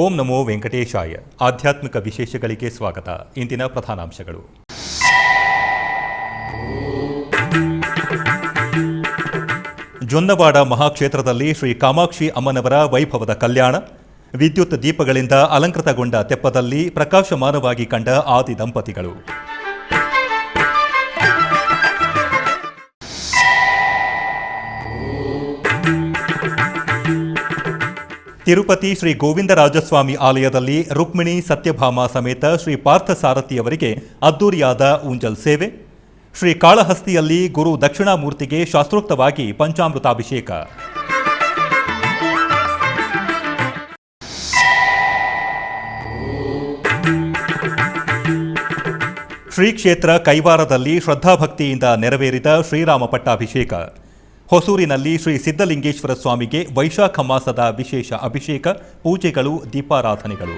ಓಂ ನಮೋ ವೆಂಕಟೇಶಾಯ. ಆಧ್ಯಾತ್ಮಿಕ ವಿಶೇಷಗಳಿಗೆ ಸ್ವಾಗತ. ಇಂದಿನ ಪ್ರಧಾನಾಂಶಗಳು. ಜೊನ್ನವಾಡ ಮಹಾಕ್ಷೇತ್ರದಲ್ಲಿ ಶ್ರೀ ಕಾಮಾಕ್ಷಿ ಅಮ್ಮನವರ ವೈಭವದ ಕಲ್ಯಾಣ. ವಿದ್ಯುತ್ ದೀಪಗಳಿಂದ ಅಲಂಕೃತಗೊಂಡ ತೆಪ್ಪದಲ್ಲಿ ಪ್ರಕಾಶಮಾನವಾಗಿ ಕಂಡ ಆದಿ ದಂಪತಿಗಳು. ತಿರುಪತಿ ಶ್ರೀ ಗೋವಿಂದರಾಜಸ್ವಾಮಿ ಆಲಯದಲ್ಲಿ ರುಕ್ಮಿಣಿ ಸತ್ಯಭಾಮ ಸಮೇತ ಶ್ರೀ ಪಾರ್ಥಸಾರಥಿಯವರಿಗೆ ಅದ್ದೂರಿಯಾದ ಊಂಜಲ್ ಸೇವೆ. ಶ್ರೀ ಕಾಳಹಸ್ತಿಯಲ್ಲಿ ಗುರು ದಕ್ಷಿಣಾಮೂರ್ತಿಗೆ ಶಾಸ್ತ್ರೋಕ್ತವಾಗಿ ಪಂಚಾಮೃತಾಭಿಷೇಕ. ಶ್ರೀ ಕ್ಷೇತ್ರ ಕೈವಾರದಲ್ಲಿ ಶ್ರದ್ಧಾಭಕ್ತಿಯಿಂದ ನೆರವೇರಿದ ಶ್ರೀರಾಮ ಪಟ್ಟಾಭಿಷೇಕ. ಹೊಸೂರಿನಲ್ಲಿ ಶ್ರೀ ಸಿದ್ಧಲಿಂಗೇಶ್ವರ ಸ್ವಾಮಿಗೆ ವೈಶಾಖ ಮಾಸದ ವಿಶೇಷ ಅಭಿಷೇಕ, ಪೂಜೆಗಳು, ದೀಪಾರಾಧನೆಗಳು.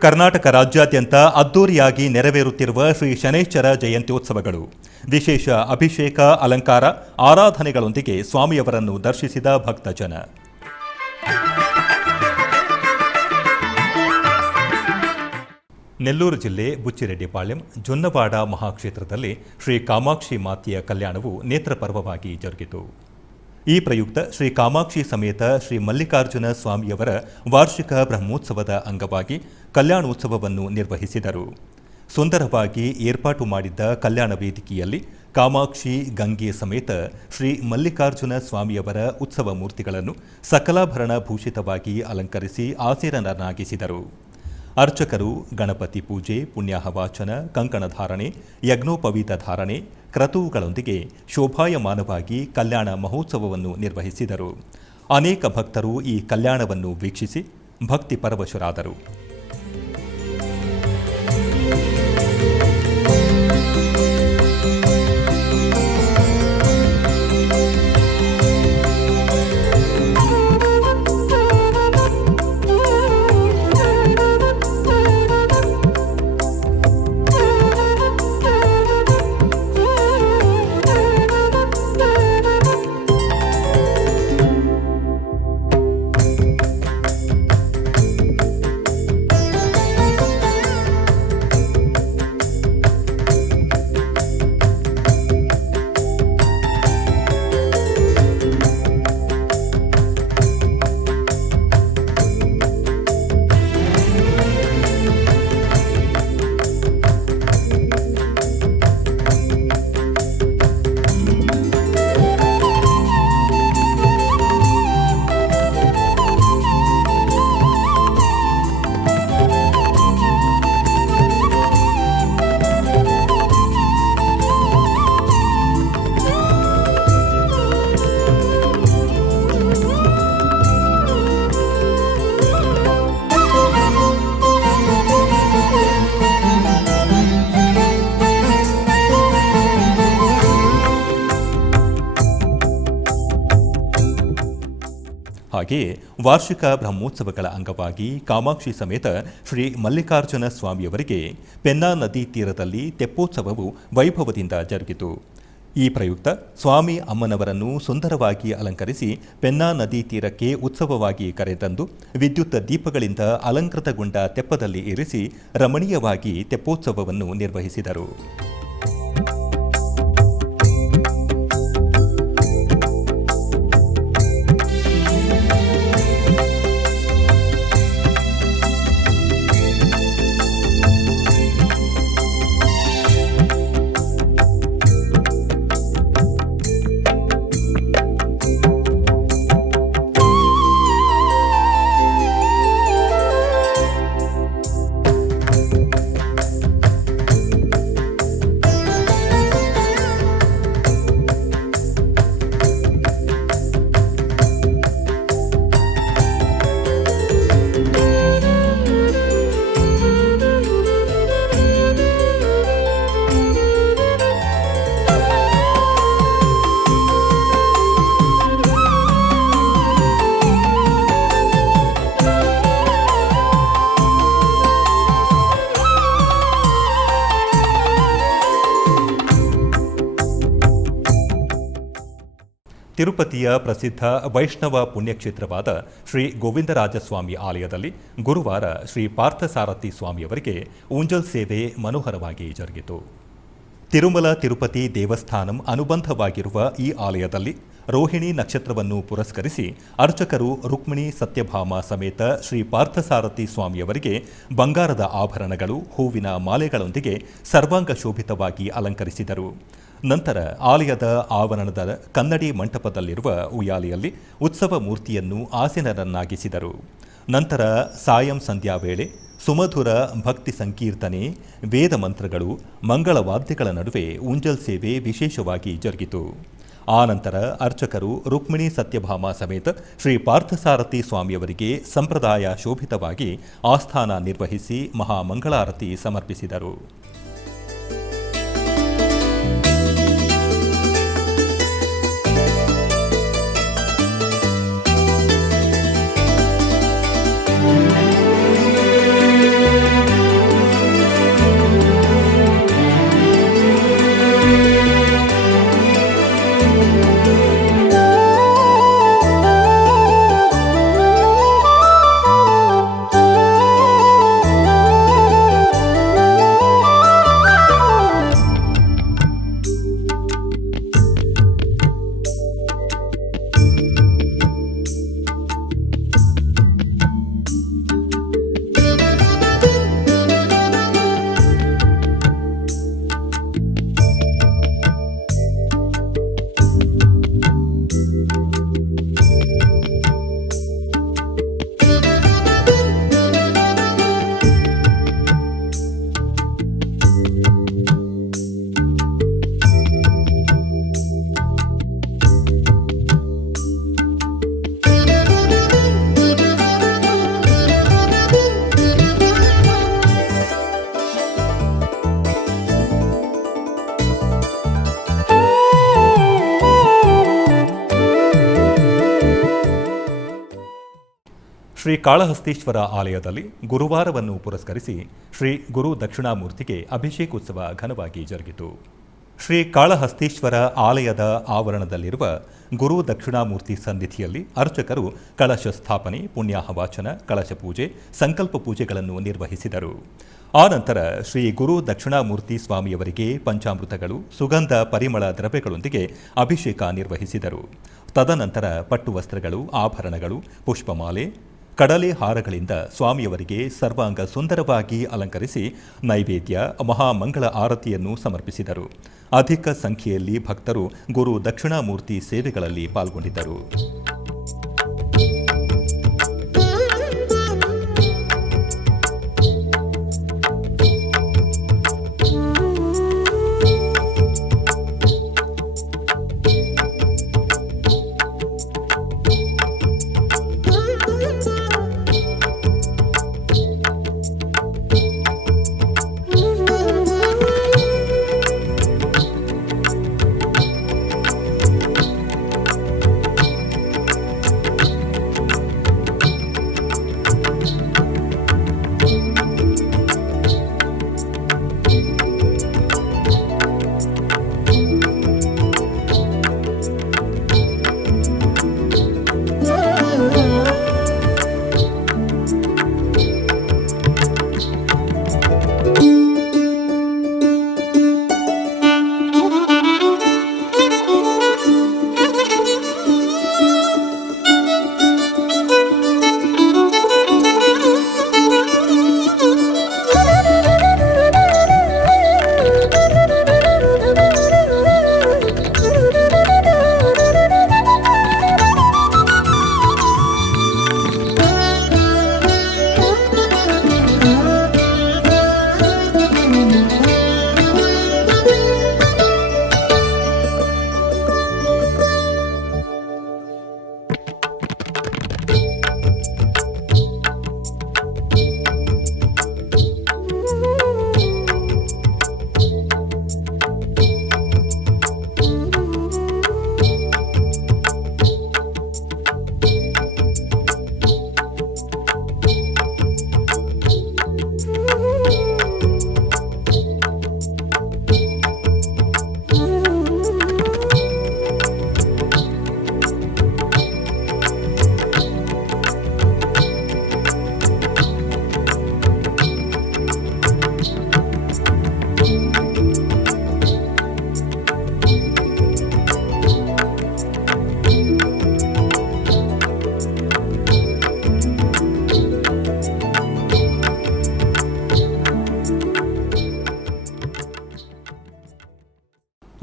ಕರ್ನಾಟಕ ರಾಜ್ಯಾದ್ಯಂತ ಅದ್ದೂರಿಯಾಗಿ ನೆರವೇರುತ್ತಿರುವ ಶ್ರೀ ಶನೈಶ್ಚರ ಜಯಂತ್ಯೋತ್ಸವಗಳು. ವಿಶೇಷ ಅಭಿಷೇಕ, ಅಲಂಕಾರ, ಆರಾಧನೆಗಳೊಂದಿಗೆ ಸ್ವಾಮಿಯವರನ್ನು ದರ್ಶಿಸಿದ ಭಕ್ತಜನ. ನೆಲ್ಲೂರು ಜಿಲ್ಲೆ ಬುಚ್ಚಿರೆಡ್ಡಿಪಾಳ್ಯಂ ಜೊನ್ನವಾಡ ಮಹಾಕ್ಷೇತ್ರದಲ್ಲಿ ಶ್ರೀ ಕಾಮಾಕ್ಷಿ ಮಾತೆಯ ಕಲ್ಯಾಣವು ನೇತ್ರಪರ್ವವಾಗಿ ಜರುಗಿತು. ಈ ಪ್ರಯುಕ್ತ ಶ್ರೀ ಕಾಮಾಕ್ಷಿ ಸಮೇತ ಶ್ರೀ ಮಲ್ಲಿಕಾರ್ಜುನ ಸ್ವಾಮಿಯವರ ವಾರ್ಷಿಕ ಬ್ರಹ್ಮೋತ್ಸವದ ಅಂಗವಾಗಿ ಕಲ್ಯಾಣೋತ್ಸವವನ್ನು ನಿರ್ವಹಿಸಿದರು. ಸುಂದರವಾಗಿ ಏರ್ಪಾಟು ಮಾಡಿದ್ದ ಕಲ್ಯಾಣ ವೇದಿಕೆಯಲ್ಲಿ ಕಾಮಾಕ್ಷಿ, ಗಂಗೆ ಸಮೇತ ಶ್ರೀ ಮಲ್ಲಿಕಾರ್ಜುನ ಸ್ವಾಮಿಯವರ ಉತ್ಸವ ಮೂರ್ತಿಗಳನ್ನು ಸಕಲಾಭರಣ ಭೂಷಿತವಾಗಿ ಅಲಂಕರಿಸಿ ಆಸೀನರನ್ನಾಗಿಸಿದರು. ಅರ್ಚಕರು ಗಣಪತಿ ಪೂಜೆ, ಪುಣ್ಯಾಹ ವಾಚನ, ಕಂಕಣ ಧಾರಣೆ, ಯಜ್ಞೋಪವೀತ ಧಾರಣೆ, ಕ್ರತುವುಗಳೊಂದಿಗೆ ಶೋಭಾಯಮಾನವಾಗಿ ಕಲ್ಯಾಣ ಮಹೋತ್ಸವವನ್ನು ನಿರ್ವಹಿಸಿದರು. ಅನೇಕ ಭಕ್ತರು ಈ ಕಲ್ಯಾಣವನ್ನು ವೀಕ್ಷಿಸಿ ಭಕ್ತಿ ಪರವಶರಾದರು. ಹಾಗೆಯೇ ವಾರ್ಷಿಕ ಬ್ರಹ್ಮೋತ್ಸವಗಳ ಅಂಗವಾಗಿ ಕಾಮಾಕ್ಷಿ ಸಮೇತ ಶ್ರೀ ಮಲ್ಲಿಕಾರ್ಜುನ ಸ್ವಾಮಿಯವರಿಗೆ ಪೆನ್ನಾ ನದಿ ತೀರದಲ್ಲಿ ತೆಪ್ಪೋತ್ಸವವು ವೈಭವದಿಂದ ಜರುಗಿತು. ಈ ಪ್ರಯುಕ್ತ ಸ್ವಾಮಿ ಅಮ್ಮನವರನ್ನು ಸುಂದರವಾಗಿ ಅಲಂಕರಿಸಿ ಪೆನ್ನಾ ನದಿ ತೀರಕ್ಕೆ ಉತ್ಸವವಾಗಿ ಕರೆತಂದು ವಿದ್ಯುತ್ ದೀಪಗಳಿಂದ ಅಲಂಕೃತಗೊಂಡ ತೆಪ್ಪದಲ್ಲಿ ಇರಿಸಿ ರಮಣೀಯವಾಗಿ ತೆಪ್ಪೋತ್ಸವವನ್ನು ನಿರ್ವಹಿಸಿದರು. ತಿರುಪತಿಯ ಪ್ರಸಿದ್ಧ ವೈಷ್ಣವ ಪುಣ್ಯಕ್ಷೇತ್ರವಾದ ಶ್ರೀ ಗೋವಿಂದರಾಜಸ್ವಾಮಿ ಆಲಯದಲ್ಲಿ ಗುರುವಾರ ಶ್ರೀ ಪಾರ್ಥಸಾರಥಿ ಸ್ವಾಮಿಯವರಿಗೆ ಊಂಜಲ್ ಸೇವೆ ಮನೋಹರವಾಗಿ ಜರುಗಿತು. ತಿರುಮಲ ತಿರುಪತಿ ದೇವಸ್ಥಾನಂ ಅನುಬಂಧವಾಗಿರುವ ಈ ಆಲಯದಲ್ಲಿ ರೋಹಿಣಿ ನಕ್ಷತ್ರವನ್ನು ಪುರಸ್ಕರಿಸಿ ಅರ್ಚಕರು ರುಕ್ಮಿಣಿ ಸತ್ಯಭಾಮ ಸಮೇತ ಶ್ರೀ ಪಾರ್ಥಸಾರಥಿ ಸ್ವಾಮಿಯವರಿಗೆ ಬಂಗಾರದ ಆಭರಣಗಳು, ಹೂವಿನ ಮಾಲೆಗಳೊಂದಿಗೆ ಸರ್ವಾಂಗ ಶೋಭಿತವಾಗಿ ಅಲಂಕರಿಸಿದರು. ನಂತರ ಆಲಯದ ಆವರಣದ ಕನ್ನಡಿ ಮಂಟಪದಲ್ಲಿರುವ ಉಯ್ಯಾಲೆಯಲ್ಲಿ ಉತ್ಸವ ಮೂರ್ತಿಯನ್ನು ಆಸೀನರನ್ನಾಗಿಸಿದರು. ನಂತರ ಸಾಯಂ ಸಂಧ್ಯಾ ವೇಳೆ ಸುಮಧುರ ಭಕ್ತಿ ಸಂಕೀರ್ತನೆ, ವೇದ ಮಂತ್ರಗಳು, ಮಂಗಳವಾದ್ಯಗಳ ನಡುವೆ ಊಂಜಲ್ ಸೇವೆ ವಿಶೇಷವಾಗಿ ಜರುಗಿತು. ಆನಂತರ ಅರ್ಚಕರು ರುಕ್ಮಿಣಿ ಸತ್ಯಭಾಮ ಸಮೇತ ಶ್ರೀ ಪಾರ್ಥಸಾರಥಿ ಸ್ವಾಮಿಯವರಿಗೆ ಸಂಪ್ರದಾಯ ಶೋಭಿತವಾಗಿ ಆಸ್ಥಾನ ನಿರ್ವಹಿಸಿ ಮಹಾಮಂಗಳಾರತಿ ಸಮರ್ಪಿಸಿದರು. ಶ್ರೀ ಕಾಳಹಸ್ತೀಶ್ವರ ಆಲಯದಲ್ಲಿ ಗುರುವಾರವನ್ನು ಪುರಸ್ಕರಿಸಿ ಶ್ರೀ ಗುರು ದಕ್ಷಿಣಾಮೂರ್ತಿಗೆ ಅಭಿಷೇಕೋತ್ಸವ ಘನವಾಗಿ ಜರುಗಿತು. ಶ್ರೀ ಕಾಳಹಸ್ತೀಶ್ವರ ಆಲಯದ ಆವರಣದಲ್ಲಿರುವ ಗುರು ದಕ್ಷಿಣಾಮೂರ್ತಿ ಸನ್ನಿಧಿಯಲ್ಲಿ ಅರ್ಚಕರು ಕಳಶ ಸ್ಥಾಪನೆ, ಪುಣ್ಯಾಹವಾಚನ, ಕಳಶ ಪೂಜೆ, ಸಂಕಲ್ಪ ಪೂಜೆಗಳನ್ನು ನಿರ್ವಹಿಸಿದರು. ಆನಂತರ ಶ್ರೀ ಗುರು ದಕ್ಷಿಣಾಮೂರ್ತಿ ಸ್ವಾಮಿಯವರಿಗೆ ಪಂಚಾಮೃತಗಳು, ಸುಗಂಧ ಪರಿಮಳ ದ್ರವ್ಯಗಳೊಂದಿಗೆ ಅಭಿಷೇಕ ನಿರ್ವಹಿಸಿದರು. ತದನಂತರ ಪಟ್ಟು ವಸ್ತ್ರಗಳು, ಆಭರಣಗಳು, ಪುಷ್ಪಮಾಲೆ, ಕಡಲೆ ಹಾರಗಳಿಂದ ಸ್ವಾಮಿಯವರಿಗೆ ಸರ್ವಾಂಗ ಸುಂದರವಾಗಿ ಅಲಂಕರಿಸಿ ನೈವೇದ್ಯ, ಮಹಾಮಂಗಳ ಆರತಿಯನ್ನು ಸಮರ್ಪಿಸಿದರು. ಅಧಿಕ ಸಂಖ್ಯೆಯಲ್ಲಿ ಭಕ್ತರು ಗುರು ದಕ್ಷಿಣಾಮೂರ್ತಿ ಸೇವೆಗಳಲ್ಲಿ ಪಾಲ್ಗೊಂಡಿದ್ದರು.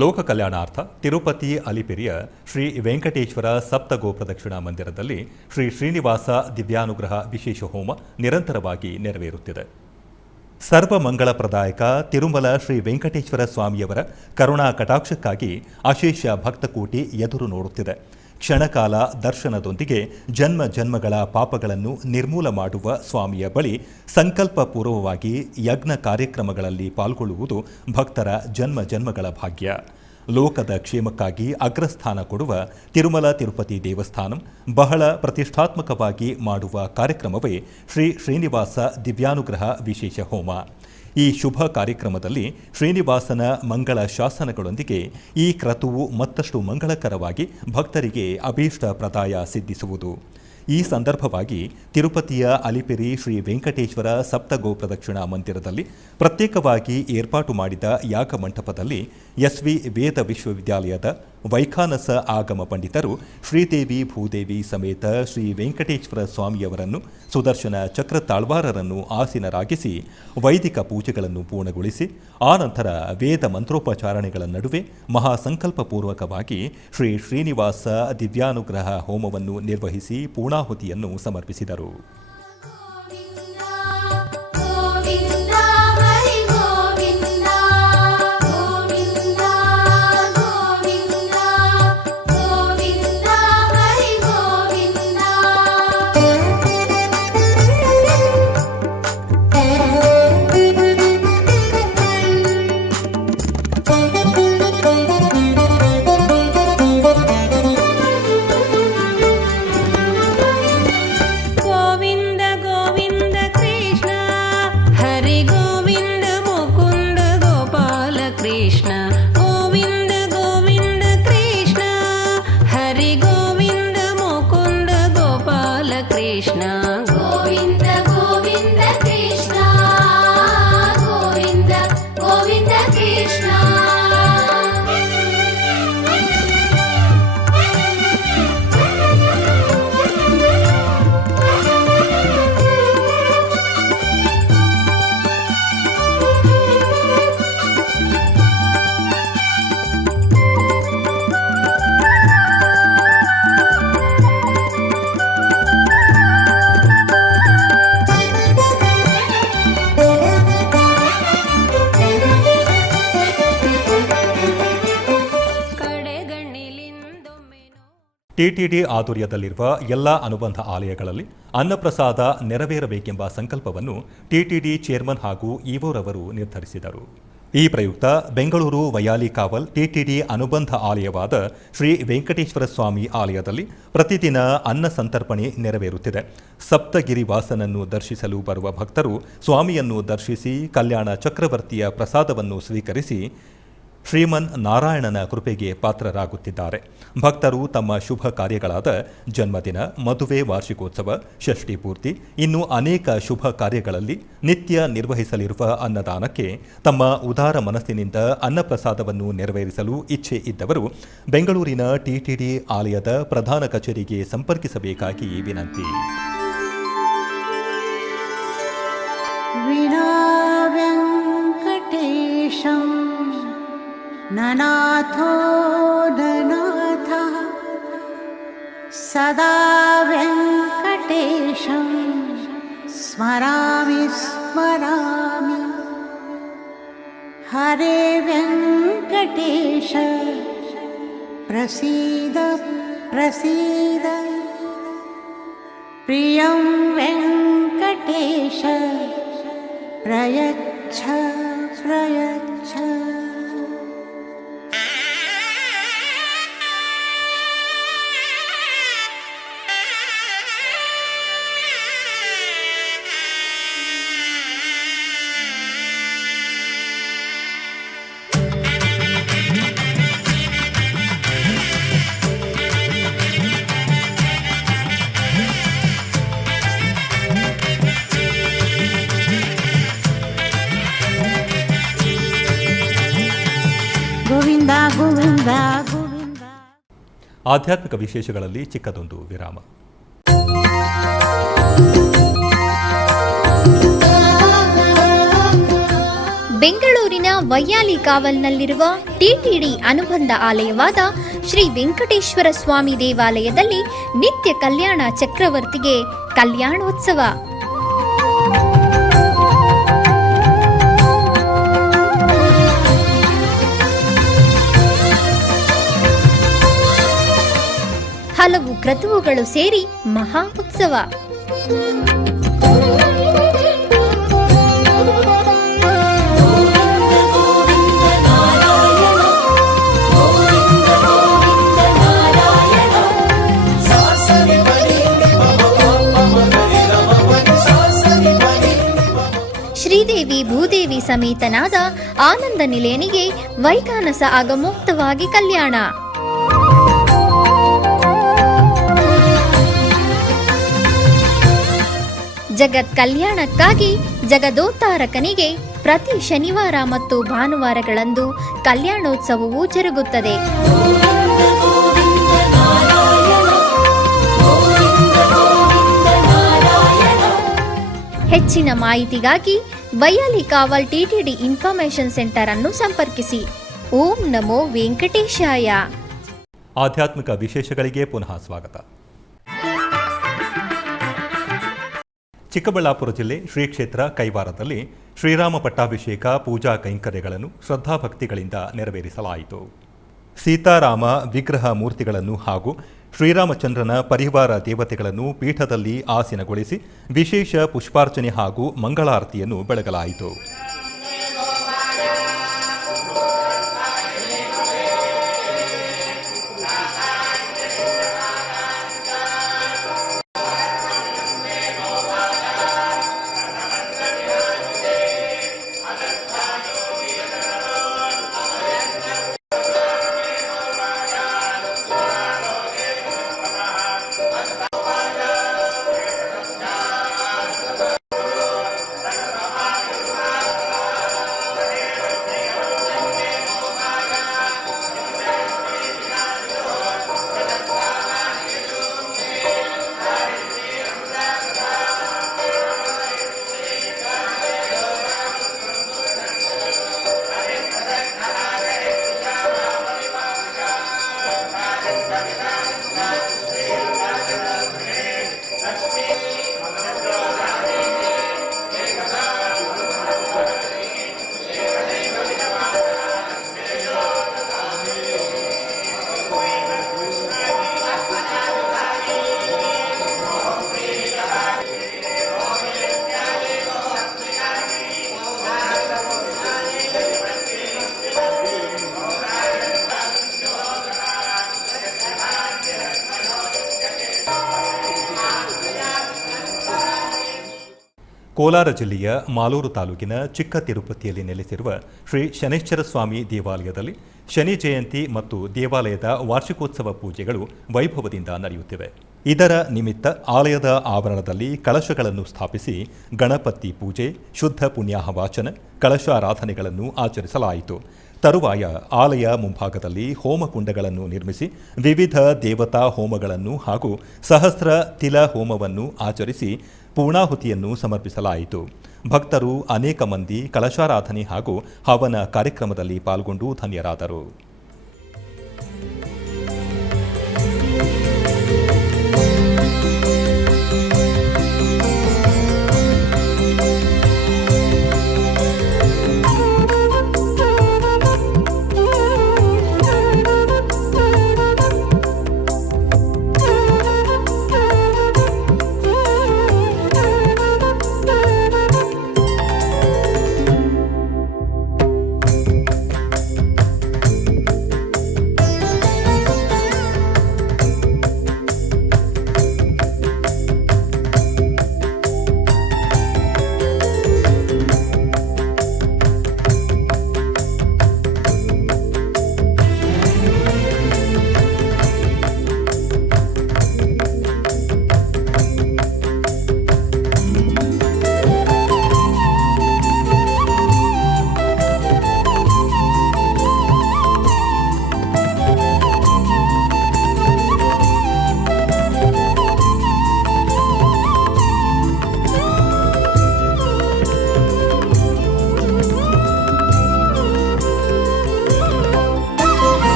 ಲೋಕ ಕಲ್ಯಾಣಾರ್ಥ ತಿರುಪತಿ ಅಲಿಪಿರಿಯ ಶ್ರೀ ವೆಂಕಟೇಶ್ವರ ಸಪ್ತಗೋ ಪ್ರದಕ್ಷಿಣಾ ಮಂದಿರದಲ್ಲಿ ಶ್ರೀ ಶ್ರೀನಿವಾಸ ದಿವ್ಯಾನುಗ್ರಹ ವಿಶೇಷ ಹೋಮ ನಿರಂತರವಾಗಿ ನೆರವೇರುತ್ತಿದೆ. ಸರ್ವಮಂಗಳಪ್ರದಾಯಕ ತಿರುಮಲ ಶ್ರೀ ವೆಂಕಟೇಶ್ವರ ಸ್ವಾಮಿಯವರ ಕರುಣಾ ಕಟಾಕ್ಷಕ್ಕಾಗಿ ಅಶೇಷ ಭಕ್ತಕೋಟಿ ಎದುರು ನೋಡುತ್ತಿದೆ. ಕ್ಷಣಕಾಲ ದರ್ಶನದೊಂದಿಗೆ ಜನ್ಮ ಜನ್ಮಗಳ ಪಾಪಗಳನ್ನು ನಿರ್ಮೂಲ ಮಾಡುವ ಸ್ವಾಮಿಯ ಬಳಿ ಸಂಕಲ್ಪಪೂರ್ವವಾಗಿ ಯಜ್ಞ ಕಾರ್ಯಕ್ರಮಗಳಲ್ಲಿ ಪಾಲ್ಗೊಳ್ಳುವುದು ಭಕ್ತರ ಜನ್ಮ ಜನ್ಮಗಳ ಭಾಗ್ಯ. ಲೋಕದ ಕ್ಷೇಮಕ್ಕಾಗಿ ಅಗ್ರಸ್ಥಾನ ಕೊಡುವ ತಿರುಮಲ ತಿರುಪತಿ ದೇವಸ್ಥಾನ ಬಹಳ ಪ್ರತಿಷ್ಠಾತ್ಮಕವಾಗಿ ಮಾಡುವ ಕಾರ್ಯಕ್ರಮವೇ ಶ್ರೀ ಶ್ರೀನಿವಾಸ ದಿವ್ಯಾನುಗ್ರಹ ವಿಶೇಷ ಹೋಮ. ಈ ಶುಭ ಕಾರ್ಯಕ್ರಮದಲ್ಲಿ ಶ್ರೀನಿವಾಸನ ಮಂಗಳ ಶಾಸನಗಳೊಂದಿಗೆ ಈ ಕ್ರತುವು ಮತ್ತಷ್ಟು ಮಂಗಳಕರವಾಗಿ ಭಕ್ತರಿಗೆ ಅಭೀಷ್ಟ ಪ್ರದಾಯ ಸಿದ್ಧಿಸುವುದು. ಈ ಸಂದರ್ಭವಾಗಿ ತಿರುಪತಿಯ ಅಲಿಪಿರಿ ಶ್ರೀ ವೆಂಕಟೇಶ್ವರ ಸಪ್ತಗೋ ಪ್ರದಕ್ಷಿಣಾ ಮಂದಿರದಲ್ಲಿ ಪ್ರತ್ಯೇಕವಾಗಿ ಏರ್ಪಾಟು ಮಾಡಿದ ಯಾಗ ಮಂಟಪದಲ್ಲಿ ಎಸ್ವಿ ವೇದ ವಿಶ್ವವಿದ್ಯಾಲಯದ ವೈಖಾನಸ ಆಗಮ ಪಂಡಿತರು ಶ್ರೀದೇವಿ ಭೂದೇವಿ ಸಮೇತ ಶ್ರೀ ವೆಂಕಟೇಶ್ವರ ಸ್ವಾಮಿಯವರನ್ನು ಸುದರ್ಶನ ಚಕ್ರ ತಾಳ್ವಾರರನ್ನು ಆಸೀನರಾಗಿಸಿ ವೈದಿಕ ಪೂಜೆಗಳನ್ನು ಪೂರ್ಣಗೊಳಿಸಿ ಆನಂತರ ವೇದ ಮಂತ್ರೋಪಚಾರಣೆಗಳ ನಡುವೆ ಮಹಾಸಂಕಲ್ಪಪೂರ್ವಕವಾಗಿ ಶ್ರೀ ಶ್ರೀನಿವಾಸ ದಿವ್ಯಾನುಗ್ರಹ ಹೋಮವನ್ನು ನಿರ್ವಹಿಸಿ ಪೂರ್ಣಾಹುತಿಯನ್ನು ಸಮರ್ಪಿಸಿದರು. ಟಿಟಿಡಿ ಆಧ್ವರ್ಯದಲ್ಲಿರುವ ಎಲ್ಲ ಅನುಬಂಧ ಆಲಯಗಳಲ್ಲಿ ಅನ್ನಪ್ರಸಾದ ನೆರವೇರಬೇಕೆಂಬ ಸಂಕಲ್ಪವನ್ನು ಟಿಟಿಡಿ ಚೇರ್ಮನ್ ಹಾಗೂ ಇಒರವರು ನಿರ್ಧರಿಸಿದರು. ಈ ಪ್ರಯುಕ್ತ ಬೆಂಗಳೂರು ವಯಾಲಿಕಾವಲ್ ಟಿಟಿಡಿ ಅನುಬಂಧ ಆಲಯವಾದ ಶ್ರೀ ವೆಂಕಟೇಶ್ವರ ಸ್ವಾಮಿ ಆಲಯದಲ್ಲಿ ಪ್ರತಿದಿನ ಅನ್ನ ಸಂತರ್ಪಣೆ ನೆರವೇರುತ್ತಿದೆ. ಸಪ್ತಗಿರಿ ವಾಸನನ್ನು ದರ್ಶಿಸಲು ಬರುವ ಭಕ್ತರು ಸ್ವಾಮಿಯನ್ನು ದರ್ಶಿಸಿ ಕಲ್ಯಾಣ ಚಕ್ರವರ್ತಿಯ ಪ್ರಸಾದವನ್ನು ಸ್ವೀಕರಿಸಿ ಶ್ರೀಮನ್ ನಾರಾಯಣನ ಕೃಪೆಗೆ ಪಾತ್ರರಾಗುತ್ತಿದ್ದಾರೆ. ಭಕ್ತರು ತಮ್ಮ ಶುಭ ಕಾರ್ಯಗಳಾದ ಜನ್ಮದಿನ, ಮದುವೆ, ವಾರ್ಷಿಕೋತ್ಸವ, ಷಷ್ಠಿ ಪೂರ್ತಿ, ಇನ್ನು ಅನೇಕ ಶುಭ ಕಾರ್ಯಗಳಲ್ಲಿ ನಿತ್ಯ ನಿರ್ವಹಿಸಲಿರುವ ಅನ್ನದಾನಕ್ಕೆ ತಮ್ಮ ಉದಾರ ಮನಸ್ಸಿನಿಂದ ಅನ್ನಪ್ರಸಾದವನ್ನು ನೆರವೇರಿಸಲು ಇಚ್ಛೆ ಇದ್ದವರು ಬೆಂಗಳೂರಿನ ಟಿಟಿಡಿ ಆಲಯದ ಪ್ರಧಾನ ಕಚೇರಿಗೆ ಸಂಪರ್ಕಿಸಬೇಕಾಗಿ ವಿನಂತಿ. ನನಾಥೋ ನನಾಥಃ ಸದಾ ವೆಂಕಟೇಶಂ ಸ್ಮರಾಮಿ ಸ್ಮರಾಮಿ. ಹರೇ ವೆಂಕಟೇಶ ಪ್ರಸೀದ ಪ್ರಸೀದ. ಪ್ರಿಯಂ ವೆಂಕಟೇಶ ಪ್ರಯಚ್ಛ ಪ್ರಯಚ್ಛ. ಆಧ್ಯಾತ್ಮಿಕ ವಿಶೇಷಗಳಲ್ಲಿ ಚಿಕ್ಕದೊಂದು ವಿರಾಮ. ಬೆಂಗಳೂರಿನ ತಾಲೂಕಿನ ವೈಯಾಲಿ ಕಾವಲ್ನಲ್ಲಿರುವ ಟಿಟಿಡಿ ಅನುಬಂಧ ಆಲಯವಾದ ಶ್ರೀ ವೆಂಕಟೇಶ್ವರ ಸ್ವಾಮಿ ದೇವಾಲಯದಲ್ಲಿ ನಿತ್ಯ ಕಲ್ಯಾಣ ಚಕ್ರವರ್ತಿಗೆ ಕಲ್ಯಾಣೋತ್ಸವ. ಹಲವು ಕ್ರತುವುಗಳು ಸೇರಿ ಮಹಾ ಉತ್ಸವ. ಶ್ರೀದೇವಿ ಭೂದೇವಿ ಸಮೇತನಾದ ಆನಂದ ನಿಲಯನಿಗೆ ವೈಖಾನಸ ಆಗಮೋಕ್ತವಾಗಿ ಕಲ್ಯಾಣ. ಜಗತ್ ಕಲ್ಯಾಣಕ್ಕಾಗಿ ಜಗದೋತ್ತಾರಕನಿಗೆ ಪ್ರತಿ ಶನಿವಾರ ಮತ್ತು ಭಾನುವಾರಗಳಂದು ಕಲ್ಯಾಣೋತ್ಸವವು ಜರುಗುತ್ತದೆ. ಹೆಚ್ಚಿನ ಮಾಹಿತಿಗಾಗಿ ವೈಯಾಲಿ ಕಾವಲ್ ಟಿಟಿಡಿ ಇನ್ಫಾರ್ಮೇಶನ್ ಸೆಂಟರ್ ಅನ್ನು ಸಂಪರ್ಕಿಸಿ. ಓಂ ನಮೋ ವೆಂಕಟೇಶಾಯ. ಆಧ್ಯಾತ್ಮಿಕ ವಿಶೇಷಗಳಿಗೆ ಪುನಃ ಸ್ವಾಗತ. ಚಿಕ್ಕಬಳ್ಳಾಪುರ ಜಿಲ್ಲೆ ಶ್ರೀ ಕ್ಷೇತ್ರ ಕೈವಾರದಲ್ಲಿ ಶ್ರೀರಾಮ ಪಟ್ಟಾಭಿಷೇಕ ಪೂಜಾ ಕೈಂಕರ್ಯಗಳನ್ನು ಶ್ರದ್ಧಾಭಕ್ತಿಗಳಿಂದ ನೆರವೇರಿಸಲಾಯಿತು. ಸೀತಾರಾಮ ವಿಗ್ರಹ ಮೂರ್ತಿಗಳನ್ನು ಹಾಗೂ ಶ್ರೀರಾಮಚಂದ್ರನ ಪರಿವಾರ ದೇವತೆಗಳನ್ನು ಪೀಠದಲ್ಲಿ ಆಸೀನಗೊಳಿಸಿ ವಿಶೇಷ ಪುಷ್ಪಾರ್ಚನೆ ಹಾಗೂ ಮಂಗಳಾರತಿಯನ್ನು ಬೆಳಗಲಾಯಿತು. ಕೋಲಾರ ಜಿಲ್ಲೆಯ ಮಾಲೂರು ತಾಲೂಕಿನ ಚಿಕ್ಕ ತಿರುಪತಿಯಲ್ಲಿ ನೆಲೆಸಿರುವ ಶ್ರೀ ಶನೈಶ್ಚರ ಸ್ವಾಮಿ ದೇವಾಲಯದಲ್ಲಿ ಶನಿ ಜಯಂತಿ ಮತ್ತು ದೇವಾಲಯದ ವಾರ್ಷಿಕೋತ್ಸವ ಪೂಜೆಗಳು ವೈಭವದಿಂದ ನಡೆಯುತ್ತಿವೆ. ಇದರ ನಿಮಿತ್ತ ಆಲಯದ ಆವರಣದಲ್ಲಿ ಕಳಶಗಳನ್ನು ಸ್ಥಾಪಿಸಿ ಗಣಪತಿ ಪೂಜೆ, ಶುದ್ಧ ಪುಣ್ಯಾಹ ವಾಚನ, ಕಳಶಾರಾಧನೆಗಳನ್ನು ಆಚರಿಸಲಾಯಿತು. ತರುವಾಯ ಆಲಯ ಮುಂಭಾಗದಲ್ಲಿ ಹೋಮಕುಂಡಗಳನ್ನು ನಿರ್ಮಿಸಿ ವಿವಿಧ ದೇವತಾ ಹೋಮಗಳನ್ನು ಹಾಗೂ ಸಹಸ್ರ ತಿಲ ಹೋಮವನ್ನು ಆಚರಿಸಿ ಪೂರ್ಣಾಹುತಿಯನ್ನು ಸಮರ್ಪಿಸಲಾಯಿತು. ಭಕ್ತರು ಅನೇಕ ಮಂದಿ ಕಳಶಾರಾಧನೆ ಹಾಗೂ ಹವನ ಕಾರ್ಯಕ್ರಮದಲ್ಲಿ ಪಾಲ್ಗೊಂಡು ಧನ್ಯರಾದರು.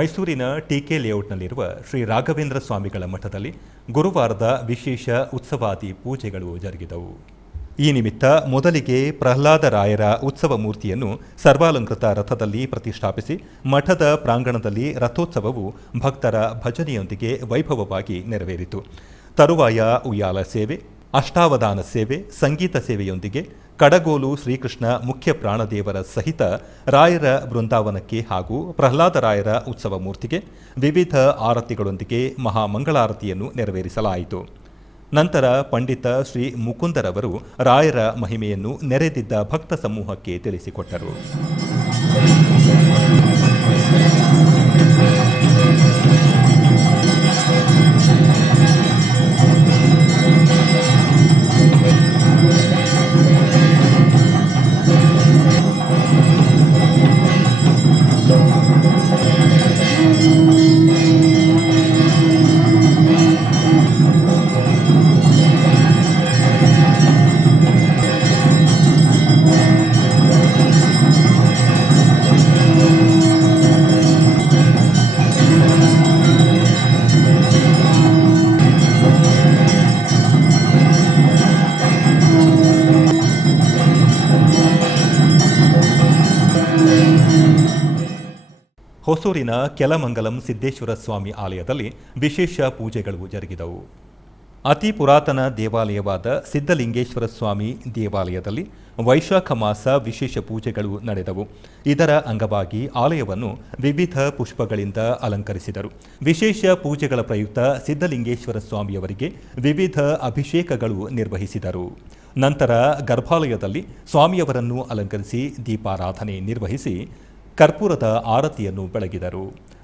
ಮೈಸೂರಿನ ಟಿಕೆ ಲೇಔಟ್ನಲ್ಲಿರುವ ಶ್ರೀ ರಾಘವೇಂದ್ರ ಸ್ವಾಮಿಗಳ ಮಠದಲ್ಲಿ ಗುರುವಾರದ ವಿಶೇಷ ಉತ್ಸವಾದಿ ಪೂಜೆಗಳು ಜರುಗಿದವು. ಈ ನಿಮಿತ್ತ ಮೊದಲಿಗೆ ಪ್ರಹ್ಲಾದರಾಯರ ಉತ್ಸವ ಮೂರ್ತಿಯನ್ನು ಸರ್ವಾಲಂಕೃತ ರಥದಲ್ಲಿ ಪ್ರತಿಷ್ಠಾಪಿಸಿ ಮಠದ ಪ್ರಾಂಗಣದಲ್ಲಿ ರಥೋತ್ಸವವು ಭಕ್ತರ ಭಜನೆಯೊಂದಿಗೆ ವೈಭವವಾಗಿ ನೆರವೇರಿತು. ತರುವಾಯ ಉಯ್ಯಾಲ ಸೇವೆ, ಅಷ್ಟಾವಧಾನ ಸೇವೆ, ಸಂಗೀತ ಸೇವೆಯೊಂದಿಗೆ ಕಡಗೋಲು ಶ್ರೀಕೃಷ್ಣ ಮುಖ್ಯ ಪ್ರಾಣದೇವರ ಸಹಿತ ರಾಯರ ಬೃಂದಾವನಕ್ಕೆ ಹಾಗೂ ಪ್ರಹ್ಲಾದರಾಯರ ಉತ್ಸವ ಮೂರ್ತಿಗೆ ವಿವಿಧ ಆರತಿಗಳೊಂದಿಗೆ ಮಹಾಮಂಗಳಾರತಿಯನ್ನು ನೆರವೇರಿಸಲಾಯಿತು. ನಂತರ ಪಂಡಿತ ಶ್ರೀ ಮುಕುಂದರವರು ರಾಯರ ಮಹಿಮೆಯನ್ನು ನೆರೆದಿದ್ದ ಭಕ್ತ ಸಮೂಹಕ್ಕೆ ತಿಳಿಸಿಕೊಟ್ಟರು. ಹೊಸೂರಿನ ಕೆಲಮಂಗಲಂ ಸಿದ್ದೇಶ್ವರ ಸ್ವಾಮಿ ಆಲಯದಲ್ಲಿ ವಿಶೇಷ ಪೂಜೆಗಳು ಜರುಗಿದವು. ಅತಿ ಪುರಾತನ ದೇವಾಲಯವಾದ ಸಿದ್ಧಲಿಂಗೇಶ್ವರ ಸ್ವಾಮಿ ದೇವಾಲಯದಲ್ಲಿ ವೈಶಾಖ ಮಾಸ ವಿಶೇಷ ಪೂಜೆಗಳು ನಡೆದವು. ಇದರ ಅಂಗವಾಗಿ ಆಲಯವನ್ನು ವಿವಿಧ ಪುಷ್ಪಗಳಿಂದ ಅಲಂಕರಿಸಿದರು. ವಿಶೇಷ ಪೂಜೆಗಳ ಪ್ರಯುಕ್ತ ಸಿದ್ಧಲಿಂಗೇಶ್ವರ ಸ್ವಾಮಿಯವರಿಗೆ ವಿವಿಧ ಅಭಿಷೇಕಗಳು ನಿರ್ವಹಿಸಿದರು. ನಂತರ ಗರ್ಭಾಲಯದಲ್ಲಿ ಸ್ವಾಮಿಯವರನ್ನು ಅಲಂಕರಿಸಿ ದೀಪಾರಾಧನೆ ನಿರ್ವಹಿಸಿ ಕರ್ಪೂರದ ಆರತಿಯನ್ನು ಬೆಳಗಿದರು.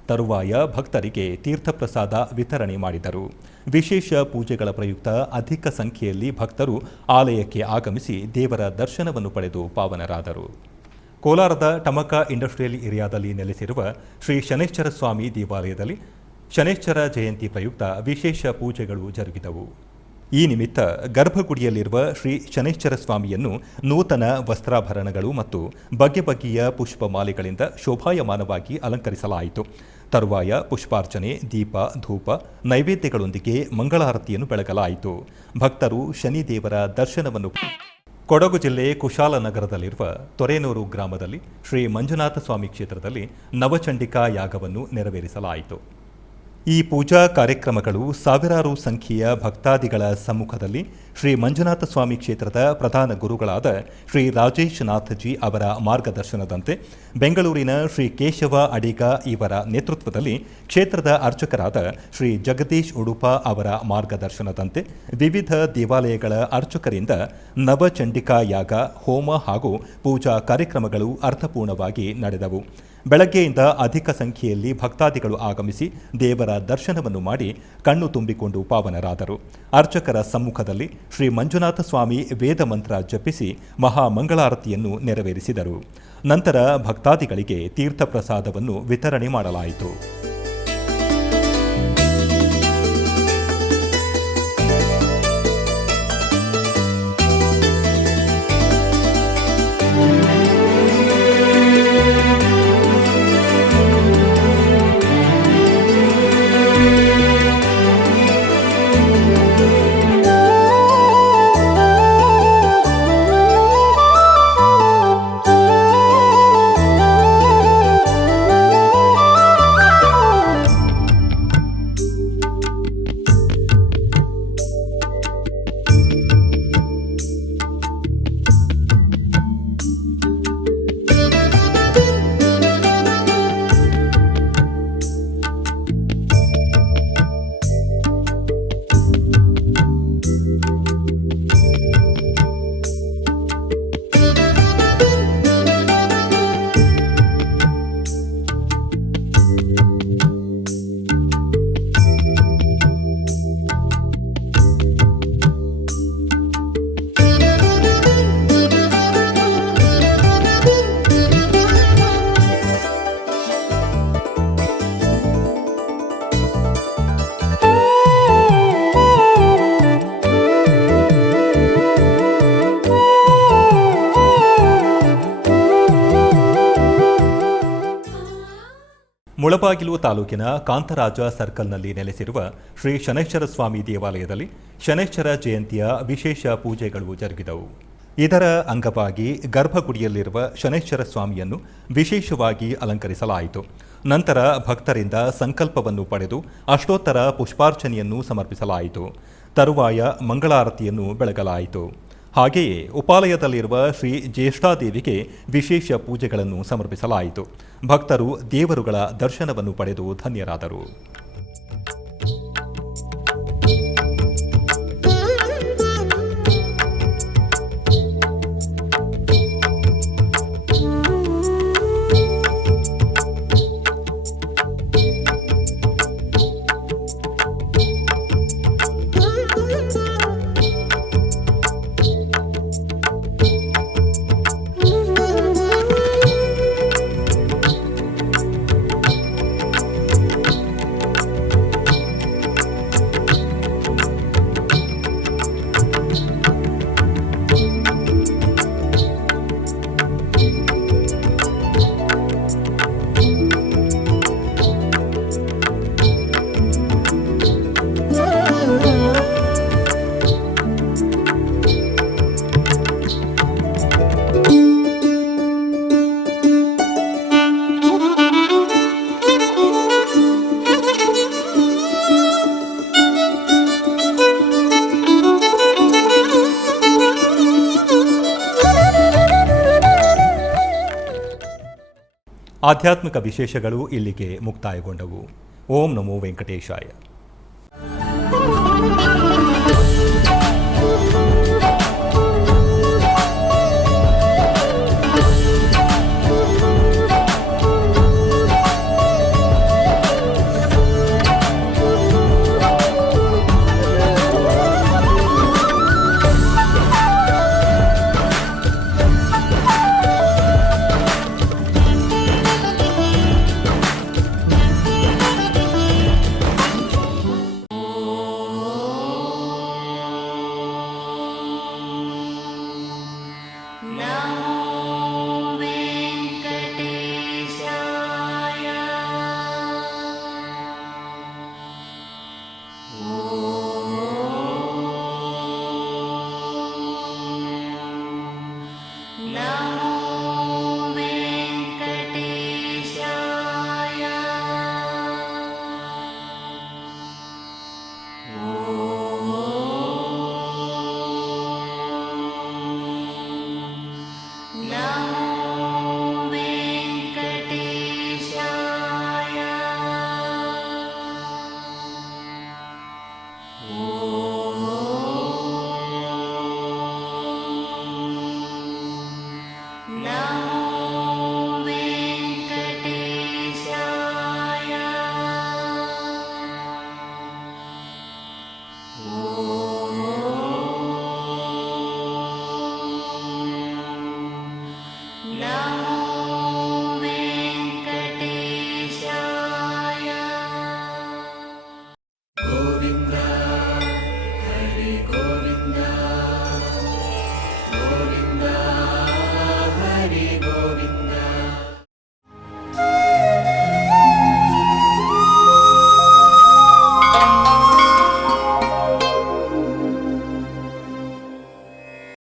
ತರುವಾಯ ಭಕ್ತರಿಗೆ ತೀರ್ಥಪ್ರಸಾದ ವಿತರಣೆ ಮಾಡಿದರು. ವಿಶೇಷ ಪೂಜೆಗಳ ಪ್ರಯುಕ್ತ ಅಧಿಕ ಸಂಖ್ಯೆಯಲ್ಲಿ ಭಕ್ತರು ಆಲಯಕ್ಕೆ ಆಗಮಿಸಿ ದೇವರ ದರ್ಶನವನ್ನು ಪಡೆದು ಪಾವನರಾದರು. ಕೋಲಾರದ ಟಮಕ ಇಂಡಸ್ಟ್ರಿಯಲ್ ಏರಿಯಾದಲ್ಲಿ ನೆಲೆಸಿರುವ ಶ್ರೀ ಶನೈಶ್ಚರ ಸ್ವಾಮಿ ದೇವಾಲಯದಲ್ಲಿ ಶನೈಶ್ಚರ ಜಯಂತಿ ಪ್ರಯುಕ್ತ ವಿಶೇಷ ಪೂಜೆಗಳು ಜರುಗಿದವು. ಈ ನಿಮಿತ್ತ ಗರ್ಭಗುಡಿಯಲ್ಲಿರುವ ಶ್ರೀ ಶನೈಶ್ಚರ ಸ್ವಾಮಿಯನ್ನು ನೂತನ ವಸ್ತ್ರಾಭರಣಗಳು ಮತ್ತು ಬಗೆ ಬಗೆಯ ಪುಷ್ಪಮಾಲೆಗಳಿಂದ ಶೋಭಾಯಮಾನವಾಗಿ ಅಲಂಕರಿಸಲಾಯಿತು. ತರುವಾಯ ಪುಷ್ಪಾರ್ಚನೆ, ದೀಪ, ಧೂಪ, ನೈವೇದ್ಯಗಳೊಂದಿಗೆ ಮಂಗಳಾರತಿಯನ್ನು ಬೆಳಗಲಾಯಿತು. ಭಕ್ತರು ಶನಿದೇವರ ದರ್ಶನವನ್ನು ಕೊಡಗು ಜಿಲ್ಲೆ ಕುಶಾಲನಗರದಲ್ಲಿರುವ ತೊರೇನೂರು ಗ್ರಾಮದಲ್ಲಿ ಶ್ರೀ ಮಂಜುನಾಥ ಸ್ವಾಮಿ ಕ್ಷೇತ್ರದಲ್ಲಿ ನವಚಂಡಿಕಾ ಯಾಗವನ್ನು ನೆರವೇರಿಸಲಾಯಿತು. ಈ ಪೂಜಾ ಕಾರ್ಯಕ್ರಮಗಳು ಸಾವಿರಾರು ಸಂಖ್ಯೆಯ ಭಕ್ತಾದಿಗಳ ಸಮ್ಮುಖದಲ್ಲಿ ಶ್ರೀ ಮಂಜುನಾಥ ಸ್ವಾಮಿ ಕ್ಷೇತ್ರದ ಪ್ರಧಾನ ಗುರುಗಳಾದ ಶ್ರೀ ರಾಜೇಶ್ ನಾಥಜಿ ಅವರ ಮಾರ್ಗದರ್ಶನದಂತೆ ಬೆಂಗಳೂರಿನ ಶ್ರೀ ಕೇಶವ ಅಡಿಗ ಇವರ ನೇತೃತ್ವದಲ್ಲಿ ಕ್ಷೇತ್ರದ ಅರ್ಚಕರಾದ ಶ್ರೀ ಜಗದೀಶ್ ಉಡುಪ ಅವರ ಮಾರ್ಗದರ್ಶನದಂತೆ ವಿವಿಧ ದೇವಾಲಯಗಳ ಅರ್ಚಕರಿಂದ ನವಚಂಡಿಕಾ ಯಾಗ, ಹೋಮ ಹಾಗೂ ಪೂಜಾ ಕಾರ್ಯಕ್ರಮಗಳು ಅರ್ಥಪೂರ್ಣವಾಗಿ ನಡೆದವು. ಬೆಳಗ್ಗೆಯಿಂದ ಅಧಿಕ ಸಂಖ್ಯೆಯಲ್ಲಿ ಭಕ್ತಾದಿಗಳು ಆಗಮಿಸಿ ದೇವರ ದರ್ಶನವನ್ನು ಮಾಡಿ ಕಣ್ಣು ತುಂಬಿಕೊಂಡು ಪಾವನರಾದರು. ಅರ್ಚಕರ ಸಮ್ಮುಖದಲ್ಲಿ ಶ್ರೀ ಮಂಜುನಾಥ ಸ್ವಾಮಿ ವೇದ ಮಂತ್ರ ಜಪಿಸಿ ಮಹಾಮಂಗಳಾರತಿಯನ್ನು ನೆರವೇರಿಸಿದರು. ನಂತರ ಭಕ್ತಾದಿಗಳಿಗೆ ತೀರ್ಥಪ್ರಸಾದವನ್ನು ವಿತರಣೆ ಮಾಡಲಾಯಿತು. ಮುಳಬಾಗಿಲು ತಾಲೂಕಿನ ಕಾಂತರಾಜ ಸರ್ಕಲ್ನಲ್ಲಿ ನೆಲೆಸಿರುವ ಶ್ರೀ ಶನೈಶ್ಚರ ಸ್ವಾಮಿ ದೇವಾಲಯದಲ್ಲಿ ಶನೈಶ್ಚರ ಜಯಂತಿಯ ವಿಶೇಷ ಪೂಜೆಗಳು ಜರುಗಿದವು. ಇದರ ಅಂಗವಾಗಿ ಗರ್ಭಗುಡಿಯಲ್ಲಿರುವ ಶನೈಶ್ಚರ ಸ್ವಾಮಿಯನ್ನು ವಿಶೇಷವಾಗಿ ಅಲಂಕರಿಸಲಾಯಿತು. ನಂತರ ಭಕ್ತರಿಂದ ಸಂಕಲ್ಪವನ್ನು ಪಡೆದು ಅಷ್ಟೋತ್ತರ ಪುಷ್ಪಾರ್ಚನೆಯನ್ನು ಸಮರ್ಪಿಸಲಾಯಿತು. ತರುವಾಯ ಮಂಗಳಾರತಿಯನ್ನು ಬೆಳಗಲಾಯಿತು. ಹಾಗೆಯೇ ಉಪಾಲಯದಲ್ಲಿರುವ ಶ್ರೀ ಜ್ಯೇಷ್ಠಾದೇವಿಗೆ ವಿಶೇಷ ಪೂಜೆಗಳನ್ನು ಸಮರ್ಪಿಸಲಾಯಿತು. ಭಕ್ತರು ದೇವರುಗಳ ದರ್ಶನವನ್ನು ಪಡೆದು ಧನ್ಯರಾದರು. ಆಧ್ಯಾತ್ಮಿಕ ವಿಶೇಷಗಳು ಇಲ್ಲಿಗೆ ಮುಕ್ತಾಯಗೊಂಡವು. ಓಂ ನಮೋ ವೆಂಕಟೇಶಾಯ.